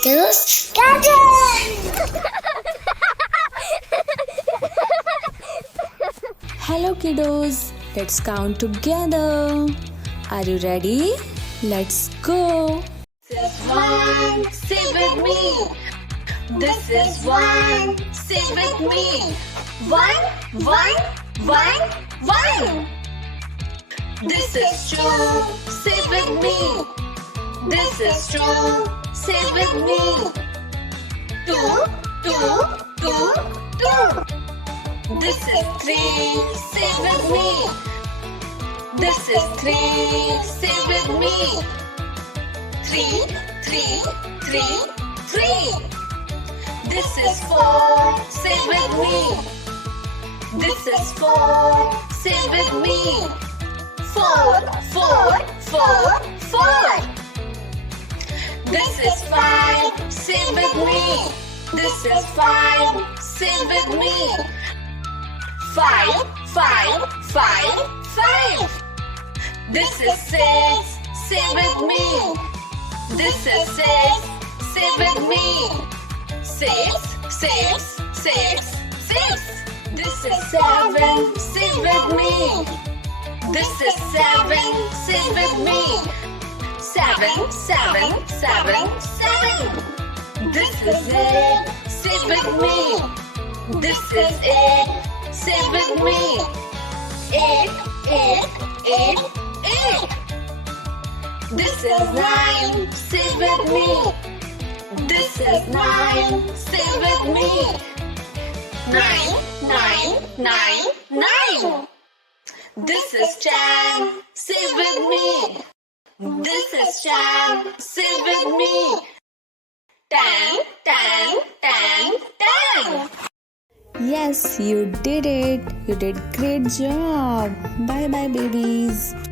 Toddlers garden. Hello kiddos, let's count together. Are you ready? Let's go. This is one, say with me. This is one, say with me. One, one, one, one. This is two, say with me. This is two, say with me. Two, two, two, two. This is three, say with me. This is three, say with me. Three, three, three, three. This is four, say with me. This is four, say with me. Four, four, four, four. This is five, say with me. This is five, say with me. Five, five, five, five. This is six, say with me. This is six, say with me. Six, six, six, six. This is seven, say with me. This is seven, say with me. Seven, seven, seven, seven. This is eight, say with me. This is eight, say with me. Eight, eight, eight, eight. This is nine, say with me. This is nine, say with me. Nine, nine, nine, nine. This is 10, say with me. This is 10, say with me. 10, 10, 10, 10. Yes, you did it. You did great job. Bye bye babies.